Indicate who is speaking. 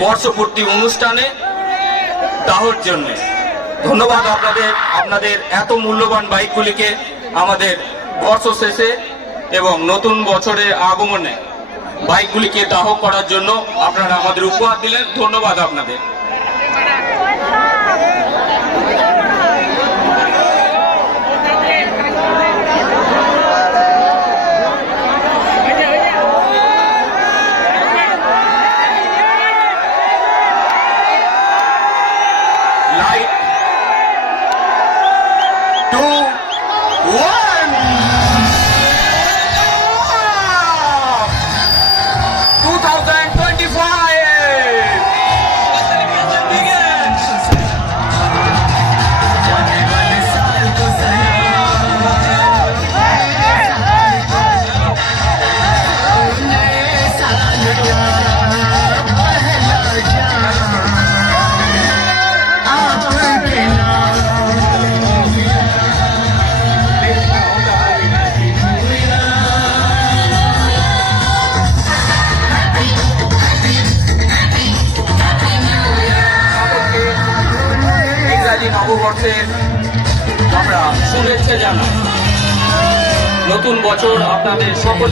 Speaker 1: বর্ষপূর্তি অনুষ্ঠানে তাহর জন্য। ধন্যবাদ আপনাদের আপনাদের এত মূল্যবান বাইকগুলিকে আমাদের বর্ষ শেষে এবং নতুন বছরের আগমনে বাইকগুলিকে দাহ করার জন্য আপনারা আমাদের উপহার দিলেন। ধন্যবাদ আপনাদের। two. নববর্ষের আমরা শুভেচ্ছা জানাই। নতুন বছর আপনাদের সকলে